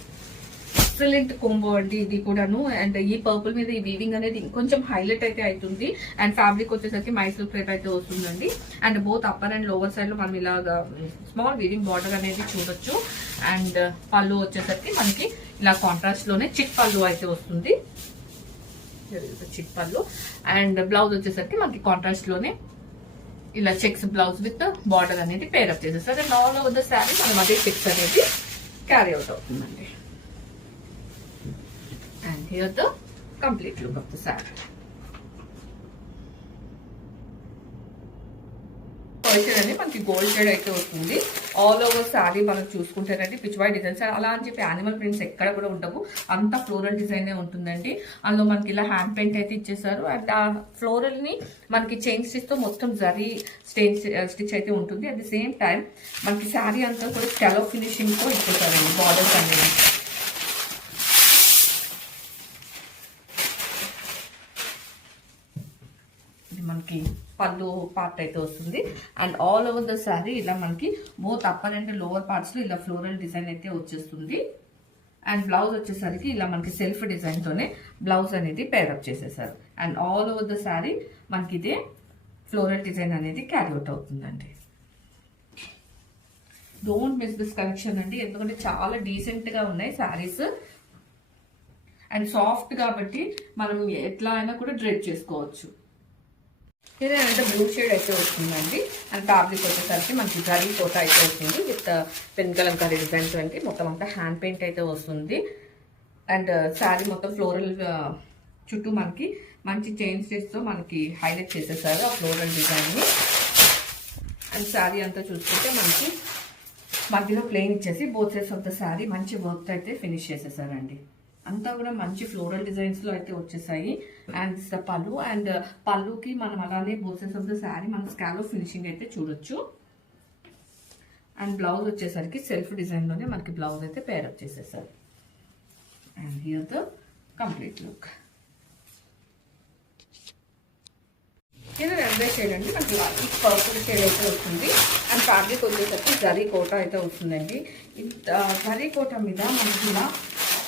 excellent combo అండి ఇది కూడాను. అండ్ ఈ పర్పుల్ మీద ఈ వీవింగ్ అనేది ఇంకొంచెం హైలైట్ అయితే అవుతుంది. అండ్ ఫ్యాబ్రిక్ వచ్చేసరికి మైసూర్ క్రేప్ అయితే వస్తుందండి. And both upper and lower side లో మనం ఇలాగా స్మాల్ వీవింగ్ బార్డర్ అనేది చూడొచ్చు. అండ్ పళ్ళు వచ్చేసరికి మనకి ఇలా కాంట్రాస్ట్ లోనే చిక్ పళ్ళు అయితే వస్తుంది. చిక్ పళ్ళు. అండ్ బ్లౌజ్ వచ్చేసరికి మనకి కాంట్రాస్ట్ లోనే ఇలా చెక్స్ బ్లౌజ్ విత్ బార్డర్ అనేది పేరప్ చేసేస్తారు. And all over the sari మనం అదే చెక్స్ అనేది క్యారీ అవుట్ అవుతుందండి. And here the complete look of the saree. అని మనకి గోల్డ్ షేడ్ అయితే వస్తుంది. ఆల్ ఓవర్ శారీ మనం చూసుకుంటేనండి పిచ్ వైట్ డిజైన్స్ అలా అని చెప్పి యానిమల్ ప్రింట్స్ ఎక్కడ కూడా ఉండవు. అంతా ఫ్లోరల్ డిజైన్ ఉంటుందండి. అందులో మనకి ఇలా హ్యాండ్ పెయింట్ అయితే ఇచ్చేసారు. అండ్ ఆ ఫ్లోరల్ ని మనకి చైన్ స్టిచ్ తో మొత్తం జరీ స్టిచ్ అయితే ఉంటుంది. అట్ ది సేమ్ టైం మనకి శారీ అంతా కూడా స్కాలప్ ఫినిషింగ్ తో ఇచ్చేసారండి బార్డర్స్ అనేది. మనకి పళ్ళు పార్ట్ అయితే వస్తుంది. And all over the sari ఇలా మనకి both upper and lower parts లో ఇలా ఫ్లోరల్ డిజైన్ అయితే వచ్చేస్తుంది. అండ్ బ్లౌజ్ వచ్చేసరికి ఇలా మనకి సెల్ఫ్ డిజైన్ తోనే బ్లౌజ్ అనేది పేరప్ చేసేసారు. And all over the sari మనకి ఇదే ఫ్లోరల్ డిజైన్ అనేది క్యారీ అవుట్ అవుతుందండి. డోంట్ మిస్ దిస్ కలెక్షన్ అండి. ఎందుకంటే చాలా డీసెంట్ గా ఉన్నాయి శారీస్. అండ్ సాఫ్ట్ కాబట్టి మనం ఎట్లా అయినా కూడా డ్రెస్ చేసుకోవచ్చు. ఇదేంటే బ్లూ షేడ్ అయితే వస్తుందండి. అండ్ ఫ్యాబ్రిక్ వచ్చేసరికి మనకి జరీ కోట అయితే వస్తుంది విత్ పెన్ కలంకారీ డిజైన్స్ అండి. మొత్తం అంతా హ్యాండ్ పెయింట్ అయితే వస్తుంది. అండ్ శారీ మొత్తం ఫ్లోరల్ చుట్టూ మనకి మంచి చైన్ స్టిచ్ తో మనకి హైలైట్ చేసేసారు ఆ ఫ్లోరల్ డిజైన్ ని. అండ్ శారీ అంతా చూసుకుంటే మనకి మధ్యలో ప్లెయిన్ ఇచ్చేసి both sides of the sari మంచి వర్క్ అయితే ఫినిష్ చేసేసారండి. అంతా కూడా మంచి ఫ్లోరల్ డిజైన్స్ లో అయితే వచ్చేసాయి. అండ్ దిస్ ద పళ్ళు. అండ్ పళ్ళుకి మనం అలానే both sides of the sari మనం స్కాలో ఫినిషింగ్ అయితే చూడొచ్చు. అండ్ బ్లౌజ్ వచ్చేసరికి సెల్ఫ్ డిజైన్ లోనే మనకి బ్లౌజ్ అయితే పేరప్ చేసేసారు. And here the complete look. ఇది రెండే షేడ్ అండి. మనకి లైట్ పర్పుల్ షేడ్ అయితే వస్తుంది. అండ్ ఫ్యాబ్రిక్ వచ్చేసరికి జరీ కోట అయితే వస్తుందండి. జరీ కోట మీద మనకి ఇలా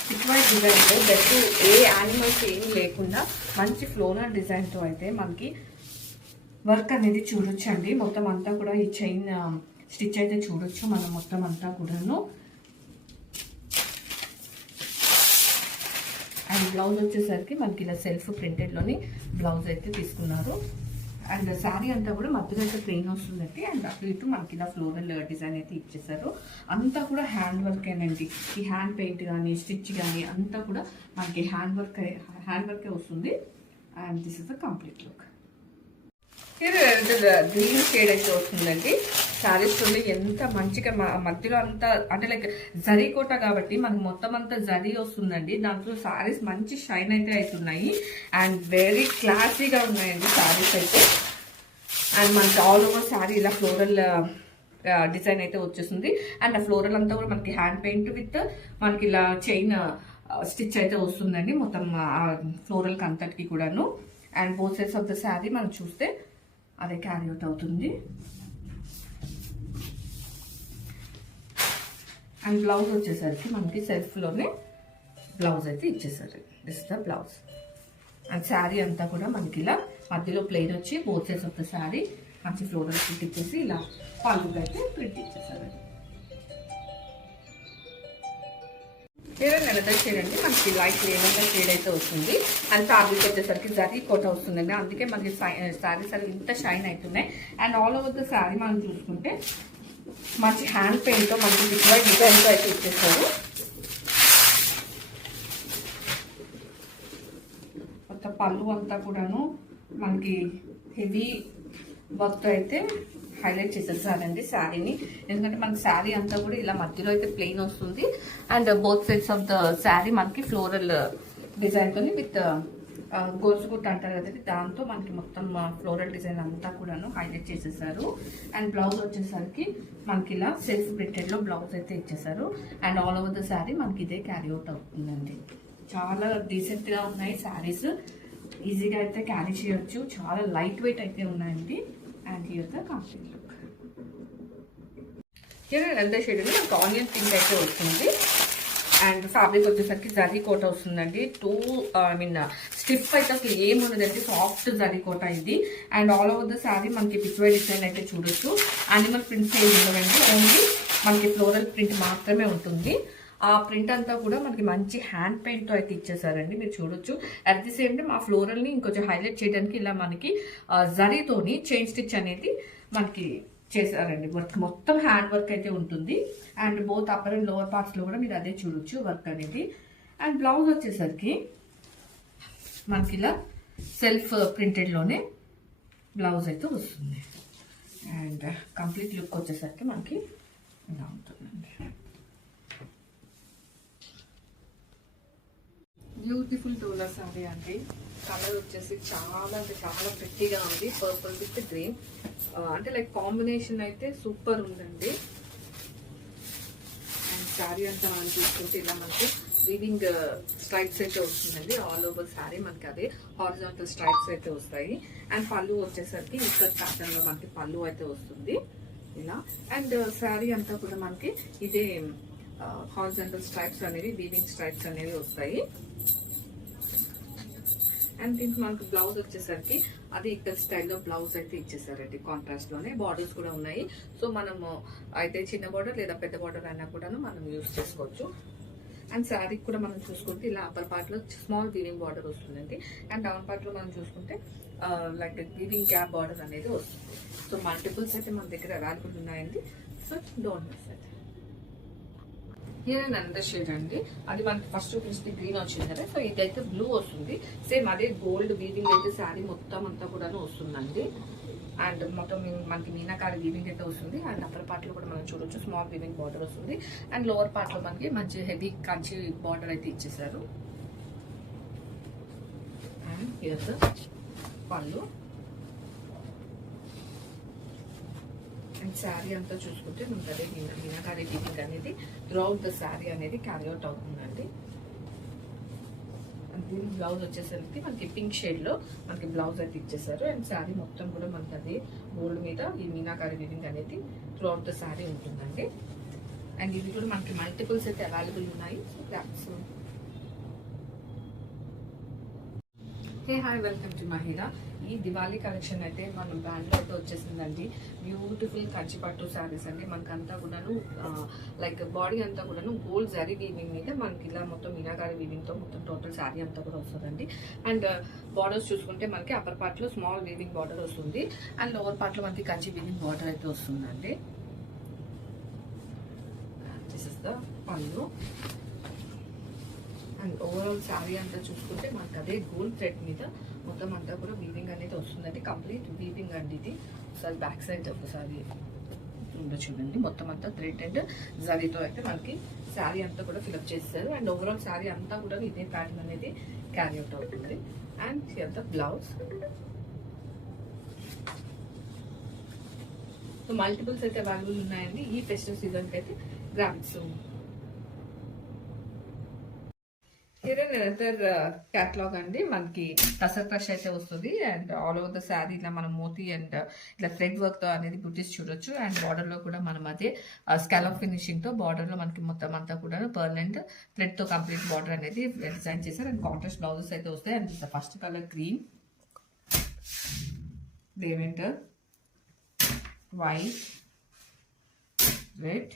పిచ్ వైట్ డిజైన్తో జస్ట్ ఏ యానిమల్స్ ఏం లేకుండా మంచి ఫ్లోరల్ డిజైన్తో అయితే మనకి వర్క్ అనేది చూడొచ్చు అండి. మొత్తం అంతా కూడా ఈ చైన్ స్టిచ్ అయితే చూడొచ్చు మనం మొత్తం అంతా కూడాను. అండ్ బ్లౌజ్ వచ్చేసరికి మనకి ఇలా సెల్ఫ్ ప్రింటెడ్లోని బ్లౌజ్ అయితే తీసుకున్నారు. అండ్ శారీ అంతా కూడా మధ్యలో అయితే ప్లెయిన్ వస్తుందండి. అండ్ అటు ఇటు మనకి ఇలా ఫ్లోరల్ డిజైన్ అయితే ఇచ్చేసారు. అంతా కూడా హ్యాండ్ వర్క్ ఏనండి. ఈ హ్యాండ్ పెయింట్ కానీ స్టిచ్ కానీ అంతా కూడా మనకి హ్యాండ్ వర్కే వస్తుంది. And this is the complete look. Green shade అయితే వస్తుందండి. శారీస్ చూడండి ఎంత మంచిగా మధ్యలో అంతా అంటే లైక్ జరీ కోట కాబట్టి మనకు మొత్తం అంతా జరీ వస్తుందండి. దాంట్లో శారీస్ మంచి షైన్ అయితే అవుతున్నాయి. అండ్ వెరీ క్లాసీగా ఉన్నాయండి శారీస్ అయితే. అండ్ మనకి ఆల్ ఓవర్ శారీ ఇలా ఫ్లోరల్ డిజైన్ అయితే వచ్చేస్తుంది. అండ్ ఆ ఫ్లోరల్ అంతా కూడా మనకి హ్యాండ్ పెయింట్ విత్ మనకి ఇలా చైన్ స్టిచ్ అయితే వస్తుందండి మొత్తం ఫ్లోరల్కి అంతటికి కూడాను. And both sides of the sari మనం చూస్తే అదే క్యారీ అవుట్ అవుతుంది. అండ్ బ్లౌజ్ వచ్చేసరికి మనకి సెల్ఫ్లోనే బ్లౌజ్ అయితే ఇచ్చేసారు. This the blouse. And sari అంతా కూడా మనకి ఇలా మధ్యలో ప్లెయిన్ వచ్చి both sides of the sari మంచి ఫ్లోరల్ ప్రింట్ ఇచ్చేసి ఇలా పళ్ళుగా అయితే ప్రింట్ ఇచ్చేసారు. నెలదా షేడ్ అండి. మనకి లైట్ లేవెండర్ షేడ్ అయితే వస్తుంది. అండ్ ఫ్యాబ్రిక్ వచ్చేసరికి జరీ కోట వస్తుందండి. అందుకే మనకి శారీస్ అవి ఇంత షైన్ అవుతున్నాయి. And all over the sari మనం చూసుకుంటే మంచి హ్యాండ్ పెయింట్తో మనకి డిఫరెంట్ డిజైన్తో అయితే ఇచ్చేస్తారు. కొత్త పళ్ళు అంతా కూడాను మనకి హెవీ వర్క్తో అయితే హైలైట్ చేసేసారండి శారీని. ఎందుకంటే మనకి శారీ అంతా కూడా ఇలా మధ్యలో అయితే ప్లెయిన్ వస్తుంది. And both sides of the sari మనకి ఫ్లోరల్ డిజైన్తో విత్ గోల్స్గుట్ అంటారు కదండి, దాంతో మనకి మొత్తం ఫ్లోరల్ డిజైన్ అంతా కూడాను హైలైట్ చేసేసారు. అండ్ బ్లౌజ్ వచ్చేసరికి మనకి ఇలా సెల్ఫ్ ప్రింటెడ్లో బ్లౌజ్ అయితే ఇచ్చేసారు. And all over the sari మనకి ఇదే క్యారీ అవుట్ అవుతుందండి. చాలా డీసెంట్గా ఉన్నాయి శారీస్. ఈజీగా అయితే క్యారీ చేయొచ్చు. చాలా లైట్ వెయిట్ అయితే ఉన్నాయండి. And here the complete look. Here రెండో షేడ్ మనకు ఆనియన్ పింక్ అయితే వస్తుంది. అండ్ ఫ్యాబ్రిక్ వచ్చేసరికి జరీ కోట వస్తుందండి. స్టిఫ్ అయితే అసలు ఏముండదండి, సాఫ్ట్ జరీ కోట ఇది. And all over the sari మనకి పిచ్వై డిజైన్ అయితే చూడొచ్చు. యానిమల్ ప్రింట్స్ ఏమి ఉండవండి, ఓన్లీ మనకి ఫ్లోరల్ ప్రింట్ మాత్రమే ఉంటుంది. ఆ ప్రింట్ అంతా కూడా మనకి మంచి హ్యాండ్ పెయింట్తో అయితే ఇచ్చేసారండి, మీరు చూడొచ్చు. అట్ ది సేమ్ టైం ఆ ఫ్లోరల్ని ఇంకొంచెం హైలైట్ చేయడానికి ఇలా మనకి జరీతోని చైన్ స్టిచ్ అనేది మనకి చేశారండి. వర్క్ మొత్తం హ్యాండ్ వర్క్ అయితే ఉంటుంది. And both upper and lower పార్ట్స్లో కూడా మీరు అదే చూడొచ్చు వర్క్ అనేది. అండ్ బ్లౌజ్ వచ్చేసరికి మనకి ఇలా సెల్ఫ్ ప్రింటెడ్లోనే బ్లౌజ్ అయితే వస్తుంది. అండ్ కంప్లీట్ లుక్ వచ్చేసరికి మనకి ఇలా ఉంటుందండి. బ్యూటిఫుల్ డోలా సారీ అండి. కలర్ వచ్చేసి చాలా అంటే చాలా ప్రిట్టీగా ఉంది. పర్పుల్ విత్ గ్రీన్ అంటే లైక్ కాంబినేషన్ అయితే సూపర్ ఉందండి. అండ్ శారీ అంతా మనం చూసుకుంటే ఇలా మనకి వీవింగ్ స్ట్రైప్స్ అయితే వస్తుందండి. ఆల్ ఓవర్ శారీ మనకి అదే హారిజాంటల్ స్ట్రైప్స్ అయితే వస్తాయి. అండ్ పళ్ళు వచ్చేసరికి ఇక్కడ ప్యాటర్న్ లో మనకి పళ్ళు అయితే వస్తుంది ఇలా. అండ్ శారీ అంతా కూడా మనకి ఇదే హారిజాంటల్ స్ట్రైప్స్ అనేవి వీవింగ్ స్ట్రైప్స్ అనేవి వస్తాయి. అండ్ దీనికి మనకు బ్లౌజ్ వచ్చేసరికి అది ఇక్కడ స్టైల్లో బ్లౌజ్ అయితే ఇచ్చేసారండి. కాంట్రాస్ట్ లోనే బార్డర్స్ కూడా ఉన్నాయి. సో మనము అయితే చిన్న బార్డర్ లేదా పెద్ద బార్డర్ అయినా కూడా మనం యూజ్ చేసుకోవచ్చు. అండ్ శారీకి కూడా మనం చూసుకుంటే ఇలా అప్పర్ పార్ట్ లో స్మాల్ వీవింగ్ బార్డర్ వస్తుందండి. అండ్ డౌన్ పార్ట్ లో మనం చూసుకుంటే లైక్ వీవింగ్ గ్యాప్ బార్డర్ అనేది వస్తుంది. సో మల్టిపుల్స్ అయితే మన దగ్గర అవైలబుల్ ఉన్నాయండి. సో డోంట్ మిస్ అయితే. హియర్ అండ్ అండర్ షేడ్ అండి. అది మనకి ఫస్ట్ చూపించింది గ్రీన్ వచ్చింది కదా, సో ఇదైతే బ్లూ వస్తుంది. సేమ్ అదే గోల్డ్ వీవింగ్ అయితే శారీ మొత్తం అంతా కూడా వస్తుందండి. అండ్ మొత్తం మనకి మీనాకారి వీవింగ్ అయితే వస్తుంది. అండ్ అప్పర్ పార్ట్ లో కూడా మనం చూడొచ్చు స్మాల్ వీవింగ్ బార్డర్ వస్తుంది. అండ్ లోవర్ పార్ట్ లో మనకి మంచి హెవీ కంచి బార్డర్ అయితే ఇచ్చేసారు. అండ్ హియర్ ద పళ్ళు. అండ్ శారీ అంతా చూసుకుంటే మనకి అదే మీనాకారి వీవింగ్ అనేది త్రూఅవుట్ ద శారీ అనేది క్యారీ అవుట్ అవుతుందండి. దీని బ్లౌజ్ వచ్చేసరికి మనకి పింక్ షేడ్ లో మనకి బ్లౌజ్ అయితే ఇచ్చేసారు. అండ్ శారీ మొత్తం కూడా మనకి అదే గోల్డ్ మీద ఈ మీనాకారి వీవింగ్ అనేది త్రూఅవుట్ ద శారీ ఉంటుందండి. అండ్ ఇది కూడా మనకి మల్టిపుల్స్ అయితే అవైలబుల్ ఉన్నాయి. హే హాయ్, వెల్కమ్ టు మహిళ. ఈ దివాళీ కలెక్షన్ అయితే మన బ్రాండ్లో అయితే వచ్చేసిందండి. బ్యూటిఫుల్ కంచిపట్టు శారీస్ అండి. మనకంతా కూడాను లైక్ బాడీ అంతా కూడాను గోల్డ్ జరీ వీవింగ్ మీద మనకి ఇలా మొత్తం మీనాకారి వీవింగ్తో మొత్తం టోటల్ శారీ అంతా కూడా వస్తుందండి. అండ్ బార్డర్స్ చూసుకుంటే మనకి అప్పర్ పార్ట్లో స్మాల్ వీవింగ్ బార్డర్ వస్తుంది అండ్ లోవర్ పార్ట్లో మనకి కంచి వీవింగ్ బార్డర్ అయితే వస్తుందండి. దిస్ ఇస్ ద పళ్ళు. అండ్ ఓవరాల్ శారీ అంతా చూసుకుంటే మనకి అదే గోల్డ్ థ్రెడ్ మీద మొత్తం అంతా కూడా వీవింగ్ అనేది వస్తుందండి. కంప్లీట్ వీవింగ్ అండి ఇది. ఒకసారి బ్యాక్ సైడ్ ఒకసారి చూడండి, మొత్తం అంతా థ్రెడ్ అండ్ జరీతో అయితే మనకి శారీ అంతా కూడా ఫిల్అప్ చేస్తారు. అండ్ ఓవరాల్ శారీ అంతా కూడా ఇదే ప్యాటర్న్ అనేది క్యారీ అవుట్ అవుతుంది. And here the blouse. So multiples అయితే అవైలబుల్ ఉన్నాయండి ఈ ఫెస్టివ్ సీజన్కి అయితే. గ్రామ్స్ అనదర్ క్యాటలాగ్ అండి. మనకి టసర్ క్రష్ అయితే వస్తుంది and all over the sari ఇట్లా మనం మోతీ అండ్ ఇట్లా థ్రెడ్ వర్క్ తో అనేది బుటీస్ చూడొచ్చు. అండ్ బార్డర్ లో కూడా మనం అదే స్కాలప్ ఫినిషింగ్ తో బార్డర్ లో మనకి మొత్తం అంతా కూడా పర్ల్ అండ్ థ్రెడ్ తో కంప్లీట్ బార్డర్ అనేది డిజైన్ చేశారు. అండ్ కాంట్రాస్ట్ బ్లౌజెస్ అయితే వస్తాయి. And first colour green, lavender, white, red,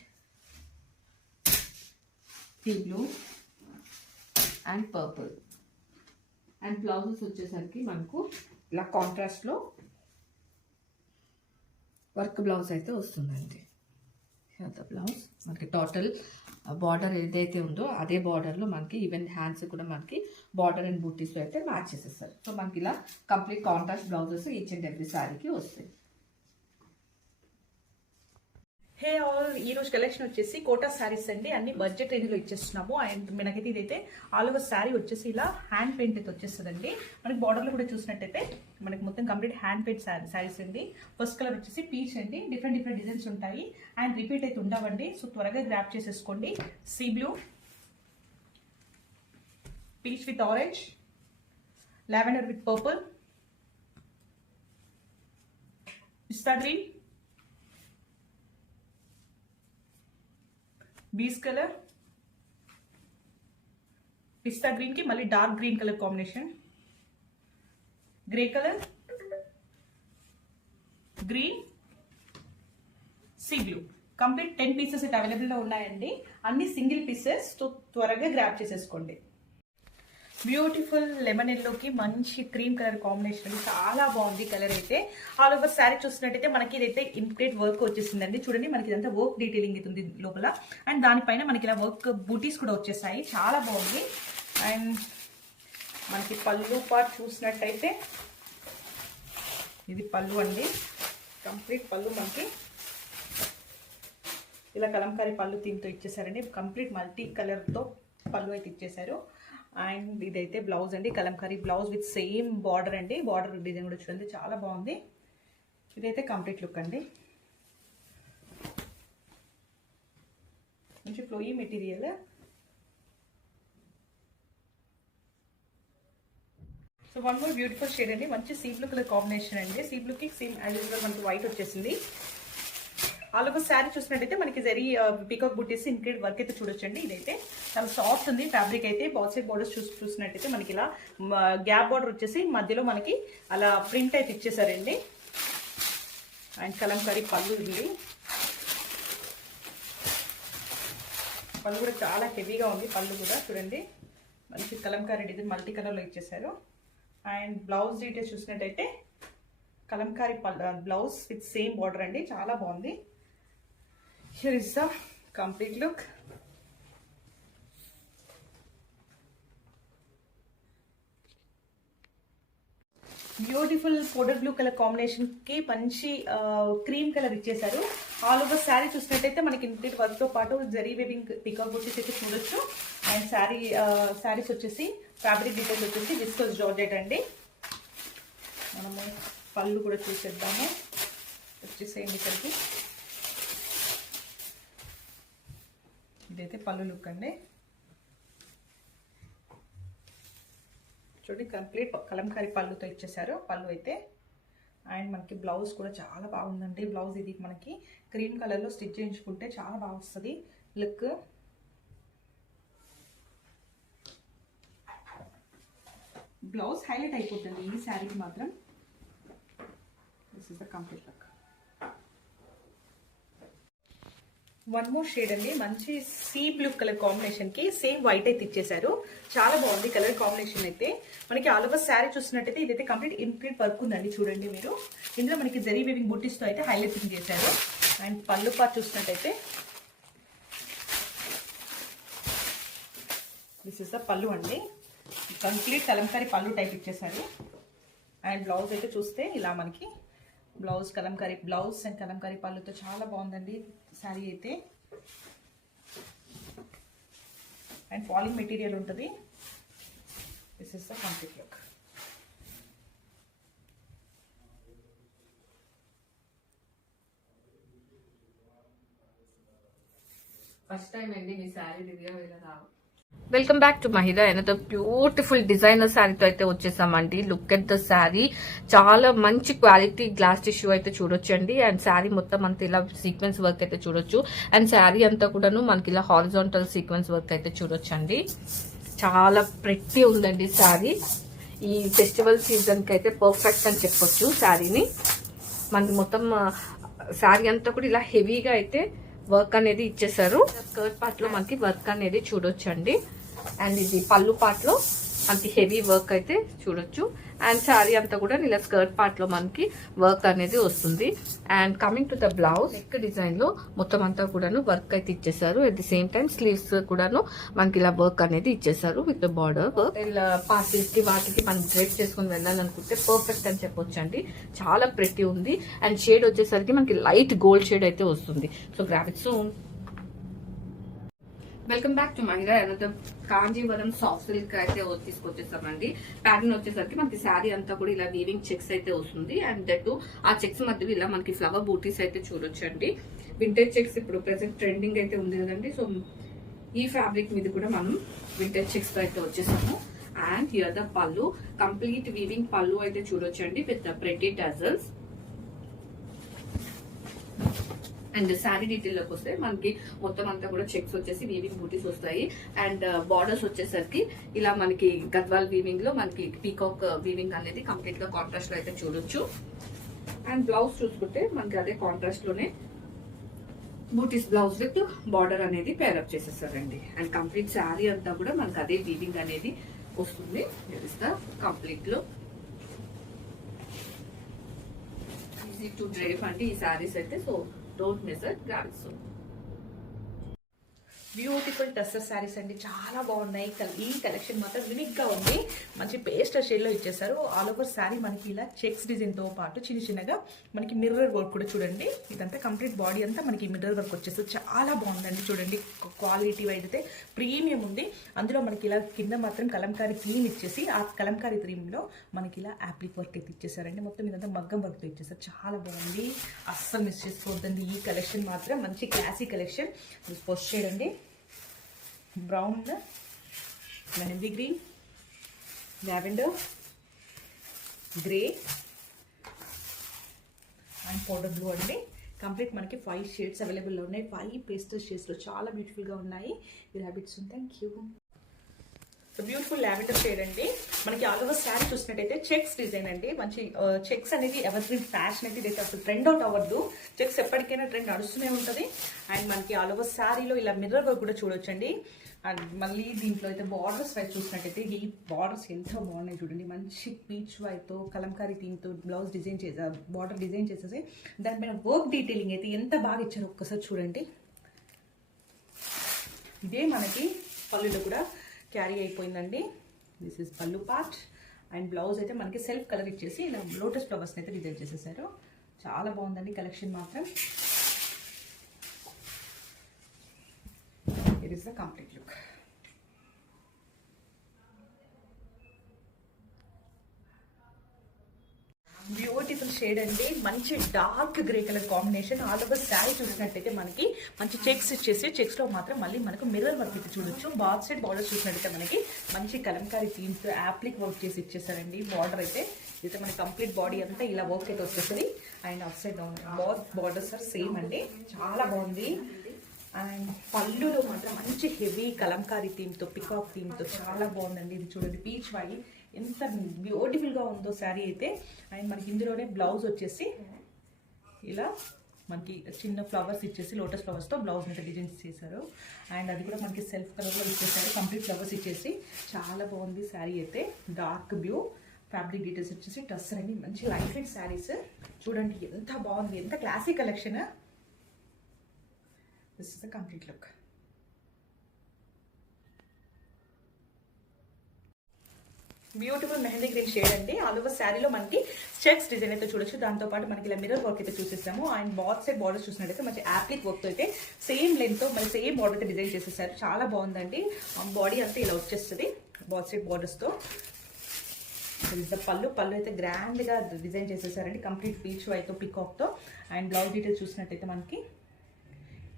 sea blue and purple. And blouses వచ్చేసరికి మనకు ఇలా కాంట్రాస్ట్లో వర్క్ బ్లౌజ్ అయితే వస్తుందండి. బ్లౌజ్ మనకి టోటల్ బార్డర్ ఏదైతే ఉందో అదే బార్డర్లో మనకి ఈవెన్ హ్యాండ్స్ కూడా మనకి బార్డర్ అండ్ బూటీస్ అయితే మ్యాచ్ చేసేస్తారు. సో మనకి ఇలా complete contrast blouses each and every శారీకి వస్తాయి. హే ఆల్, ఈ రోజు కలెక్షన్ వచ్చేసి కోటా శారీస్ అండి. అన్ని బడ్జెట్ రేంజ్ లో ఇచ్చేస్తున్నాము. అండ్ మనకైతే ఇదైతే ఆల్ ఓవర్ శారీ వచ్చేసి ఇలా హ్యాండ్ పెయింట్ అయితే వచ్చేస్తుందండి. మనకి బార్డర్ లో కూడా చూసినట్టయితే మనకి మొత్తం కంప్లీట్ హ్యాండ్ పెయింట్ శారీస్ అండి. ఫస్ట్ కలర్ వచ్చేసి పీచ్ అండి. డిఫరెంట్ డిజైన్స్ ఉంటాయి అండ్ రిపీట్ అయితే ఉండవండి. సో త్వరగా గ్రాప్ చేసేసుకోండి. Sea blue, peach with orange, lavender with purple, pista green, బీస్ కలర్, పిస్తా గ్రీన్ కి మళ్ళీ dark green colour combination, grey colour, green, sea blue. Complete 10 pieces అయితే అవైలబుల్ లో ఉన్నాయండి. అన్ని సింగిల్ పీసెస్. త్వరగా గ్రాప్ చేసేసుకోండి. బ్యూటిఫుల్ లెమన్ ఎల్లోకి మంచి క్రీమ్ కలర్ కాంబినేషన్, చాలా బాగుంది కలర్ అయితే. ఆల్ ఓవర్ శారీ చూసినట్టయితే మనకి ఇదైతే ఇంప్లీట్ వర్క్ వచ్చేసిందండి. చూడండి మనకి ఇదంతా వర్క్ డీటెయిలింగ్ అవుతుంది లోపల. అండ్ దానిపైన మనకి ఇలా వర్క్ బూటీస్ కూడా వచ్చేసాయి. చాలా బాగుంది. అండ్ మనకి పళ్ళు పార్ట్ చూసినట్టయితే ఇది పళ్ళు అండి. కంప్లీట్ పళ్ళు మనకి ఇలా కలంకారీ పళ్ళు దీంతో ఇచ్చేసారండి. కంప్లీట్ మల్టీ కలర్తో పళ్ళు అయితే ఇచ్చేసారు. అండ్ ఇదైతే బ్లౌజ్ అండి. Kalamkari blouse with same border అండి. బార్డర్ డిజైన్ కూడా చూడండి, చాలా బాగుంది. ఇదైతే కంప్లీట్ లుక్ అండి. మంచి flowy material. So one more beautiful shade అండి. మంచి సీ బ్లూ కలర్ కాంబినేషన్ అండి. సీ బ్లూకి సేమ్ యాజ్ యూజువల్ మనకి వైట్ వచ్చేసింది. ఆల్ ఓవర్ శారీ చూసినట్టయితే మనకి జరీ పీకాక్ బుటీస్ ఇంక్రీడ్ వర్క్ అయితే చూడొచ్చండి. ఇదైతే చాలా సాఫ్ట్ ఉంది ఫ్యాబ్రిక్ అయితే. బాల్ సైడ్ బార్డర్స్ చూసినట్టయితే మనకి ఇలా గ్యాప్ బార్డర్ వచ్చేసి మధ్యలో మనకి అలా ప్రింట్ అయితే ఇచ్చేసారండి. అండ్ కలంకారీ పళ్ళు ఉంది. పళ్ళు కూడా చాలా హెవీగా ఉంది. పళ్ళు కూడా చూడండి మంచి కలంకారీ డిజైన్ మల్టీ కలర్లో ఇచ్చేసారు. అండ్ బ్లౌజ్ డీటెయిల్స్ చూసినట్టయితే Kalamkari blouse with same border అండి. చాలా బాగుంది. Here is the complete look. Beautiful powder blue colour combination కి మంచి క్రీమ్ కలర్ ఇచ్చేసారు. ఆల్ ఓవర్ శారీ చూసినట్టయితే మనకి ఇంప్లీట్ వర్క్ తో పాటు జరీ వేవింగ్ పికాక్ బుటీస్ అయితే చూడొచ్చు. అండ్ శారీస్ వచ్చేసి ఫ్యాబ్రిక్ డీటెయిల్స్ వచ్చేసి విస్కోస్ జార్జెట్ అండి. మనము పళ్ళు కూడా చూసేద్దాము. వచ్చేసేయండి ఇక్కడికి. ఇదైతే పళ్ళు లుక్ అండి. చూడండి కంప్లీట్ కలంకారీ పళ్ళుతో ఇచ్చేసారు పళ్ళు అయితే. అండ్ మనకి బ్లౌజ్ కూడా చాలా బాగుందండి. బ్లౌజ్ ఇది మనకి క్రీమ్ కలర్లో స్టిచ్ చేయించుకుంటే చాలా బాగా వస్తుంది లుక్. బ్లౌజ్ హైలైట్ అయిపోతుంది ఈ శారీకి మాత్రం. This is the complete look. One more shade అండి, మంచి సీ బ్లూ కలర్ కాంబినేషన్ కి సేమ్ వైట్ అయితే ఇచ్చేసారు. చాలా బాగుంది కలర్ కాంబినేషన్ అయితే. మనకి ఆల్ ఓవర్ శారీ చూసినట్టయితే ఇదైతే కంప్లీట్ ఇంప్రింట్ వర్క్ ఉందండి. చూడండి మీరు, ఇందులో మనకి జరీ వీవింగ్ బుట్టీస్ తో అయితే హైలైటింగ్ చేశారు. అండ్ పళ్ళు పార్ట్ చూసినట్టయితే దిస్ ఇస్ ద పళ్ళు అండి, కంప్లీట్ కలంకారీ పళ్ళు టైప్ ఇచ్చేసారు. అండ్ బ్లౌజ్ అయితే చూస్తే ఇలా మనకి blouse Kalamkari blouse and Kalamkari పళ్ళుతో చాలా బాగుందండి శారీ అయితే. అండ్ ఫాలింగ్ మెటీరియల్ ఉంటుంది. This is the complete look. First time అండి మీ శారీ రివ్యూ ఇలా. Welcome back to Mahila. Another beautiful designer శారీతో అయితే వచ్చేసామండి. లుక్ ఎట్ ద శారీ, చాలా మంచి క్వాలిటీ గ్లాస్ టిష్యూ అయితే చూడొచ్చు అండి. అండ్ శారీ మొత్తం అంతా ఇలా సీక్వెన్స్ వర్క్ అయితే చూడొచ్చు. అండ్ శారీ అంతా కూడాను మనకి ఇలా హారిజాంటల్ సీక్వెన్స్ వర్క్ అయితే చూడొచ్చు అండి. చాలా ప్రెట్టి ఉందండి శారీ. ఈ ఫెస్టివల్ సీజన్ కి అయితే పర్ఫెక్ట్ అని చెప్పొచ్చు శారీని. మనకి మొత్తం శారీ అంతా కూడా ఇలా హెవీగా అయితే వర్క్ అనేది ఇచ్చేసారు. స్కర్ట్ పార్ట్ లో మనకి వర్క్ అనేది చూడొచ్చండి. అండ్ ఇది పళ్ళు పార్ట్ లో మనకి హెవీ వర్క్ అయితే చూడొచ్చు. అండ్ శారీ అంతా కూడా ఇలా స్కర్ట్ పార్ట్ లో మనకి వర్క్ అనేది వస్తుంది. And coming to the blouse, neck design లో మొత్తం అంతా కూడాను వర్క్ అయితే ఇచ్చేసారు. At the same time sleeves కూడాను మనకి ఇలా వర్క్ అనేది ఇచ్చేసారు విత్ బార్డర్ వర్క్. ఇలా పార్టీస్ కి వాటికి మనం డ్రెస్ చేసుకుని వెళ్ళాలనుకుంటే పర్ఫెక్ట్ అని చెప్పొచ్చు అండి. చాలా ప్రెట్టి ఉంది. అండ్ షేడ్ వచ్చేసరికి మనకి లైట్ గోల్డ్ షేడ్ అయితే వస్తుంది. So grab it soon. Welcome back to Mahila. Another Kanjeevaram soft silk అయితే తీసుకొచ్చేస్తామండి. ప్యాటర్న్ వచ్చేసరికి మనకి శారీ అంతా కూడా ఇలా వీవింగ్ చెక్స్ అయితే వస్తుంది. అండ్ దట్ ఆ చెక్స్ మధ్య ఇలా మనకి ఫ్లవర్ బూటీస్ అయితే చూడొచ్చు అండి. వింటేజ్ చెక్స్ ఇప్పుడు ప్రెసెంట్ ట్రెండింగ్ అయితే ఉంది కదండి. సో ఈ ఫ్యాబ్రిక్ మీద కూడా మనం వింటేజ్ చెక్స్ తో అయితే వచ్చేసాము. అండ్ హియర్ ద పళ్ళు, కంప్లీట్ వీవింగ్ పళ్ళు అయితే చూడొచ్చు అండి with pretty tassels. And sari detail లోకి వస్తే మనకి మొత్తం అంతా కూడా చెక్స్ వచ్చేసి వీవింగ్ బూటీస్ వస్తాయి. అండ్ బార్డర్స్ వచ్చేసరికి ఇలా మనకి గద్వాల్ వీవింగ్ లో మనకి పీకాక్ వీవింగ్ అనేది కంప్లీట్ గా కాంట్రాస్ట్ లో అయితే చూడొచ్చు. అండ్ బ్లౌజ్ చూసుకుంటే మనకి అదే కాంట్రాస్ట్ లోనే బూటీస్ బ్లౌజ్ విత్ బార్డర్ అనేది పేరప్ చేసేస్తారండి. అండ్ కంప్లీట్ శారీ అంతా కూడా మనకి అదే వీవింగ్ అనేది వస్తుంది. కంప్లీట్ లో ఈజీ టు డ్రైప్ అండి ఈ శారీస్ అయితే. So don't miss it, grab it soon. Beautiful tussar saris అండి, చాలా బాగున్నాయి. ఈ కలెక్షన్ మాత్రం యూనిక్ గా ఉంది. మంచి పేస్టల్ షేడ్ లో ఇచ్చేసారు. ఆల్ ఓవర్ శారీ మనకి ఇలా చెక్స్ డిజైన్ తో పాటు చిన్న చిన్నగా మనకి మిర్రర్ వర్క్ కూడా చూడండి. ఇదంతా కంప్లీట్ బాడీ అంతా మనకి మిర్రర్ వర్క్ వచ్చేస్తుంది. చాలా బాగుందండి. చూడండి క్వాలిటీ వైజ్ అయితే ప్రీమియం ఉంది. అందులో మనకి ఇలా కింద మాత్రం కలంకారీ థీమ్ ఇచ్చేసి ఆ కలంకారీ థీమ్ లో మనకి ఇలా యాప్లిక్ వర్క్ అయితే ఇచ్చేసారండి. మొత్తం ఇదంతా మగ్గం వర్క్ తో ఇచ్చేసారు. చాలా బాగుంది, అస్సలు మిస్ చేసుకోవద్దండి. ఈ కలెక్షన్ మాత్రం మంచి క్లాసీ కలెక్షన్. ఫస్ట్ షేడ్ అండి, brown, mehndi green, lavender, grey and powder blue అండి. కంప్లీట్ మనకి 5 షేడ్స్ అవైలబుల్లో ఉన్నాయి. 5 పేస్టల్ షేడ్స్లో చాలా బ్యూటిఫుల్గా ఉన్నాయి. ఈ habits thank you. Beautiful lavender shade అండి. మనకి ఆల్ ఓవర్ శారీ చూసినట్టయితే చెక్స్ డిజైన్ అండి. మంచి చెక్స్ అనేది ఎవర్ గ్రీన్ ఫ్యాషన్ అయితే ఇదైతే అసలు ట్రెండ్ అవుట్ అవ్వద్దు. చెక్స్ ఎప్పటికైనా ట్రెండ్ నడుస్తూనే ఉంటుంది. అండ్ మనకి ఆల్ ఓవర్ శారీలో ఇలా మిర్రర్ వర్క్ కూడా చూడొచ్చండి. అండ్ మళ్ళీ దీంట్లో అయితే బార్డర్స్ వైపు చూసినట్టయితే ఈ బార్డర్స్ ఎంత బాగున్నాయి చూడండి. మంచి పీచ్ వైతో కలంకారీ థీమ్తో బ్లౌజ్ డిజైన్ చేసే బార్డర్ డిజైన్ చేసేసి దానిపైన వర్క్ డీటెయిలింగ్ అయితే ఎంత బాగా ఇచ్చారో ఒక్కసారి చూడండి. ఇదే మనకి పళ్ళులో కూడా క్యారీ అయిపోయిందండి. దిస్ ఇస్ పళ్ళు పార్ట్. అండ్ బ్లౌజ్ అయితే మనకి సెల్ఫ్ కలర్ ఇచ్చేసి ఇలా లోటస్ ఫ్లవర్స్ అయితే డిజైన్ చేసేసారు. చాలా బాగుందండి కలెక్షన్ మాత్రం. It is the complete look. Beautiful shade అండి, మంచి dark grey colour combination. All over sari చూసినట్టయితే మనకి మంచి చెక్స్ ఇచ్చేసి చెక్స్ లో మాత్రం మళ్ళీ మనకు మిర్రర్ వర్క్ అయితే చూడొచ్చు. బాత్ సైడ్ బార్డర్ చూసినట్టయితే మనకి మంచి కలంకారీ థీమ్స్ తో యాప్లిక్ వర్క్ చేసి ఇచ్చేసారండి. బార్డర్ అయితే ఇదైతే మనకి కంప్లీట్ బాడీ అంతా ఇలా వర్క్ అయితే వచ్చేస్తుంది. And up side down borders are same అండి. చాలా బాగుంది. అండ్ పళ్ళులో మాత్రం మంచి హెవీ కలంకారీ థీమ్తో పికాక్ థీమ్తో చాలా బాగుందండి. ఇది చూడండి పీచ్ వై ఎంత బ్యూటిఫుల్గా ఉందో శారీ అయితే. అండ్ మనకి ఇందులోనే బ్లౌజ్ వచ్చేసి ఇలా మనకి చిన్న ఫ్లవర్స్ ఇచ్చేసి లోటస్ ఫ్లవర్స్తో బ్లౌజ్ మీద డిజైన్స్ చేశారు. అండ్ అది కూడా మనకి సెల్ఫ్ కలర్లో ఇచ్చేసారు, కంప్లీట్ ఫ్లవర్స్ ఇచ్చేసి చాలా బాగుంది శారీ అయితే. డార్క్ బ్లూ ఫ్యాబ్రిక్ డీటెయిల్స్ వచ్చేసి టస్సర్ అండి, మంచి లైట్ వెయిట్ శారీస్ చూడండి ఎంత బాగుంది, ఎంత classy collection. This is the complete look. Beautiful mehndi green shade అండి. ఆల్ ఓవర్ శారీలో మనకి చెక్స్ డిజైన్ అయితే చూడొచ్చు. దాంతోపాటు మనకి ఇలా మిర్రర్ వర్క్ అయితే చూసేసాము. అండ్ బాత్ సైడ్ బార్డర్ చూసినట్టయితే మంచి యాప్లిక్ వర్క్ అయితే సేమ్ లెంత్ మరి సేమ్ బార్డర్ అయితే డిజైన్ చేసేసారు. చాలా బాగుందండి. బాడీ అంతా ఇలా వచ్చేస్తుంది బాత్ సైడ్ బార్డర్స్తో. పళ్ళు అయితే గ్రాండ్గా డిజైన్ చేసేసారండి, కంప్లీట్ పీచ్ అయితే పికాక్తో. అండ్ బ్లౌజ్ డీటెయిల్స్ చూసినట్టయితే మనకి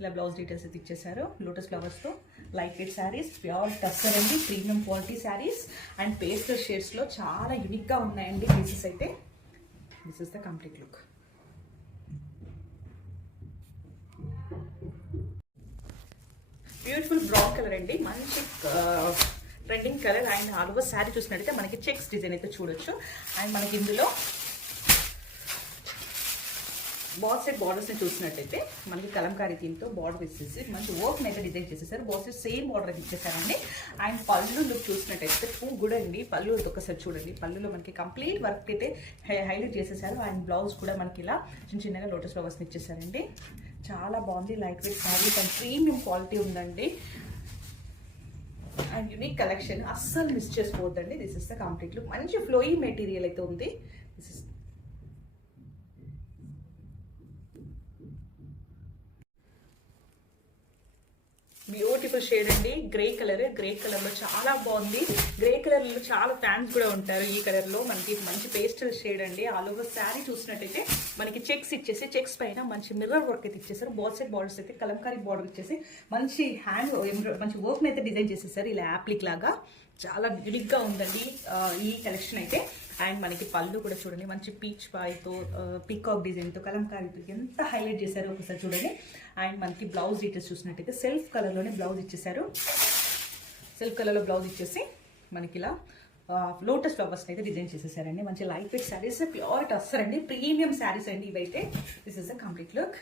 ఇలా బ్లౌజ్ డీటెయిల్స్ అయితే ఇచ్చేసారు లోటస్ ఫ్లవర్స్తో. Light weight saris, pure tussar అండి, premium quality saris. And pastel షేడ్స్లో చాలా యూనిక్గా ఉన్నాయండి పీసెస్ అయితే. This is the complete look. Beautiful brown colour అండి, మంచి trending colour. And all over sari చూసినట్టయితే మనకి చెక్స్ డిజైన్ అయితే చూడొచ్చు. అండ్ మనకి ఇందులో బాత్ సైడ్ బార్డర్స్ని చూసినట్టయితే మనకి కలంకారీ థీమ్తో బార్డర్ ఇచ్చేసి మంచి వర్క్ అయితే డిజైన్ చేసేసారు. బాత్ సైడ్ సేమ్ బార్డర్ అయితే ఇచ్చేసారండి. అండ్ పళ్ళు లుక్ చూసినట్టయితే కూడా అండి, పళ్ళు ఒకసారి చూడండి. పళ్ళులో మనకి కంప్లీట్ వర్క్ అయితే హైలైట్ చేసేసారు. అండ్ బ్లౌజ్ కూడా మనకి ఇలా చిన్నగా లోటస్ ఫ్లవర్స్ని ఇచ్చేసారండి. చాలా బాగుంది, light weight saris and premium quality ఉందండి. అండ్ యూనిక్ కలెక్షన్ అస్సలు మిస్ చేసుకోవద్దండి. This is the complete look. మంచి ఫ్లోయి మెటీరియల్ అయితే ఉంది. దిస్ ఇస్ బ్యూటిఫుల్ షేడ్ అండి, గ్రే కలర్లో చాలా బాగుంది. గ్రే కలర్లో చాలా ఫ్యాన్స్ కూడా ఉంటారు. ఈ కలర్లో మనకి మంచి పేస్టల్ షేడ్ అండి. ఆల్ ఓవర్ శారీ చూసినట్టయితే మనకి చెక్స్ ఇచ్చేసి చెక్స్ పైన మంచి మిర్రర్ వర్క్ అయితే ఇచ్చేసారు. బాత్ సైడ్ బార్డర్స్ అయితే కలంకారీ బార్డర్ ఇచ్చేసి మంచి మంచి వర్క్ అయితే డిజైన్ చేసేసారు ఇలా యాప్లిక్ లాగా. చాలా యూనిక్గా ఉందండి ఈ కలెక్షన్ అయితే. అండ్ మనకి పళ్ళు కూడా చూడండి, మంచి పీచ్ పాయ్తో పీకాక్ డిజైన్తో కలంకారీతో ఎంత హైలైట్ చేశారో ఒకసారి చూడండి. అండ్ మనకి బ్లౌజ్ డీటెయిల్స్ చూసినట్టయితే సెల్ఫ్ కలర్లోనే బ్లౌజ్ ఇచ్చేసారు. సెల్ఫ్ కలర్లో బ్లౌజ్ ఇచ్చేసి మనకి ఇలా లోటస్ ఫ్లవర్స్ అయితే డిజైన్ చేసేసారండి. మంచి light weight saris, pure tussar అండి, ప్రీమియం శారీస్ అండి ఇవైతే. This is the complete look.